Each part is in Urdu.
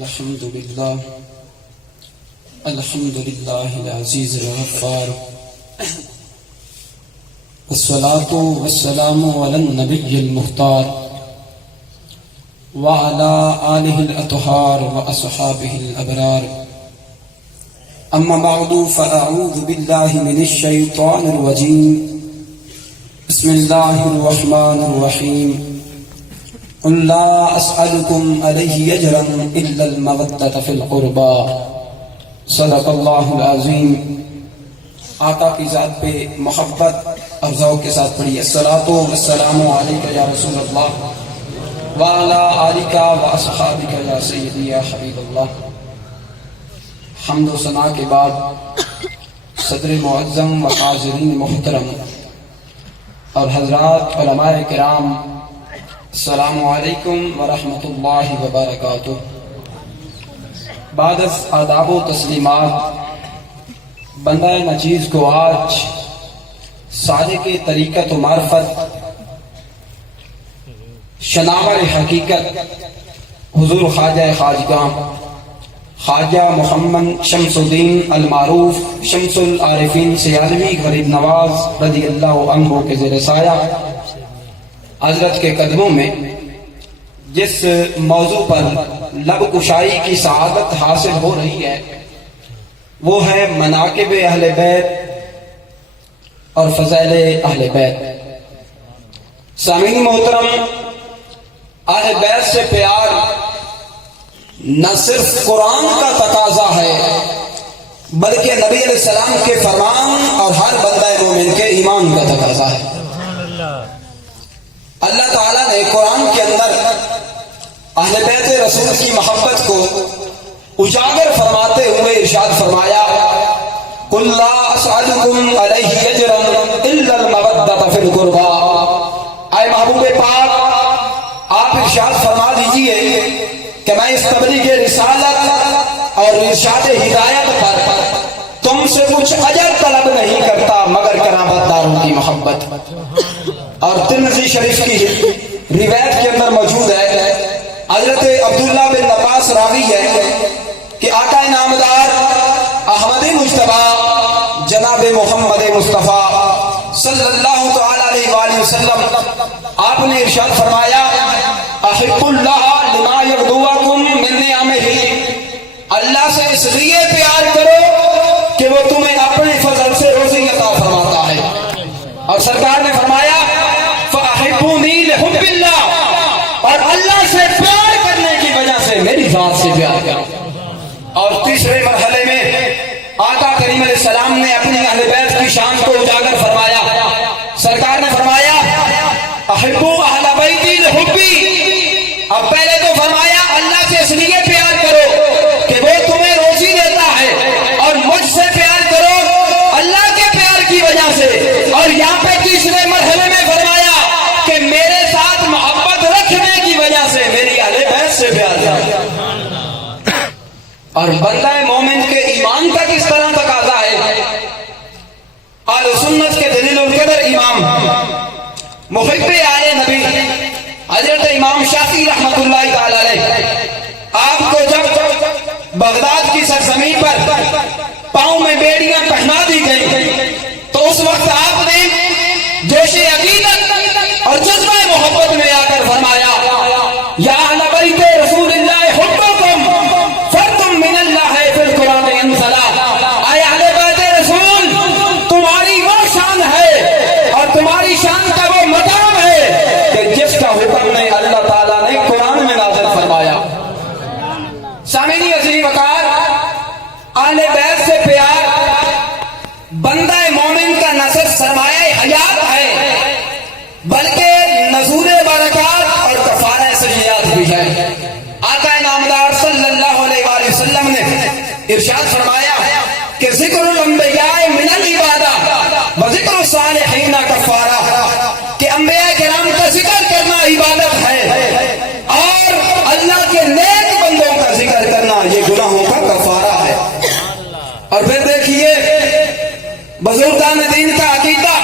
الحمد لله العزيز الغفار والصلاة والسلام على النبي المختار وعلى آله الأطهار وأصحابه الأبرار أما بعد فأعوذ بالله من الشيطان الرجيم بسم الله الرحمن الرحيم قل لا أسألكم عليه أجرا إلا المودة في القربى صدق اللہ العظیم. آقا کی ذات پہ محبت اور ذوق کے ساتھ پڑھی الصلاۃ والسلام علیک یا رسول اللہ وعلی آلک واصحابک یا سیدی یا حبیب اللہ. حمد و ثنا کے بعد صدر معظم و حاضرین محترم اور حضرات علماء کرام، السلام علیکم ورحمۃ اللہ وبرکاتہ. بعد از آداب و تسلیمات، بندہ نچیز کو آج سالک طریقت و معرفت، شناور حقیقت حضور خواجہ خواجگاں خواجہ محمد شمس الدین المعروف شمس العارفین سیالوی غریب نواز رضی اللہ عنہ کے زیر سایہ حضرت کے قدموں میں جس موضوع پر لب کشائی کی سعادت حاصل ہو رہی ہے وہ ہے مناقب اہل بیت اور فضائل اہل بیت. سامعین محترم، اہل بیت سے پیار نہ صرف قرآن کا تقاضا ہے بلکہ نبی علیہ السلام کے فرمان اور ہر بندہ مومن کے ایمان کا تقاضا ہے. اللہ تعالیٰ نے قرآن کے اندر اہل بیت رسول کی محبت کو اجاگر فرماتے ہوئے ارشاد فرمایا قل لا اسألکم علیہ اجرا الا المودۃ فی القربى. اے محبوب پاک، آپ ارشاد فرما دیجئے کہ میں اس تبلیغ رسالت اور ارشاد ہدایت پر تم سے کچھ اجر طلب نہیں کرتا مگر قرابت داروں کی محبت. اور ترمذی شریف کی روایت کے اندر موجود ہے، حضرت عبداللہ بن عباس راوی ہے کہ آقا نامدار احمد مجتبی جناب محمد مصطفیٰ صلی اللہ تعالی علیہ وآلہ وسلم آپ نے ارشاد فرمایا احب اللہ لما یغدوکم من نعمہ، اللہ سے اس لیے پیار کرو کہ وہ تمہیں اپنے فضل سے روزی عطا فرماتا ہے. اور سرکار نے فرمایا فاحبونی لحب اللہ، اور اللہ سے پیار کرنے کی وجہ سے میری ذات سے پیار کرو. اور تیسرے مرحلے میں آقا کریم علیہ السلام نے اپنی اہل بیت کی شان کو اجاگر فرمایا. سرکار نے فرمایا احبوا اہل بیتی لحبی. اب پہلے تو فرمایا اللہ سے اس لیے پیار کرو کہ وہ تمہیں روزی دیتا ہے، اور مجھ سے پیار کرو اللہ کے پیار کی وجہ سے. اور یہاں پہ تیسرے مرحلے میں فرمایا کہ میرے ساتھ محبت رکھنے کی وجہ سے میری اہل بیت سے پیار کرو. اور بندہ مومن کے ایمان کا کس طرح تقاضا ہے؟ اہل سنت کے دلیل القدر امام محب آل نبی حضرت امام شافعی رحمۃ اللہ تعالی علیہ، آپ کو جب بغداد کی سرزمین پر پاؤں میں بیڑیاں پہنا دی گئی تو اس وقت آپ نے جوش عقیدت اور جذبہ محبت میں آ کر فرمایا یا اہل بیت رسول اللہ حبکم فرد من اللہ فی القرآن انزلا. اے اہل بیت رسول، تمہاری وہ شان ہے اور تمہاری شان کا وہ مقام ہے کہ جس کا حکم نے اللہ تعالیٰ نے قرآن میں نازل فرمایا. سامعین عزیز وقار، اہل بیت سے پیار بندہ مومن کا نہ صرف سرمایہ حیات ہے بلکہ نزول برکات اور کفارہ سیئات بھی ہے. آقا نامدار صلی اللہ علیہ وآلہ وسلم نے ارشاد فرمایا کہ ذکر الانبیاء من العبادہ و ذکر الصالحین کفارہ، کہ انبیاء کرام کا ذکر کرنا عبادت ہے اور اللہ کے نیک بندوں کا ذکر کرنا یہ گناہوں کا کفارہ ہے. اور پھر دیکھیے بزرگان دین کا عقیدہ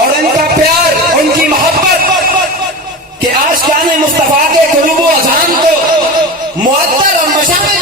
اور ان کا پیار، ان کی محبت کہ عاشقان مصطفیٰ کے قلوب و اذہان کو معطر اور مشابہ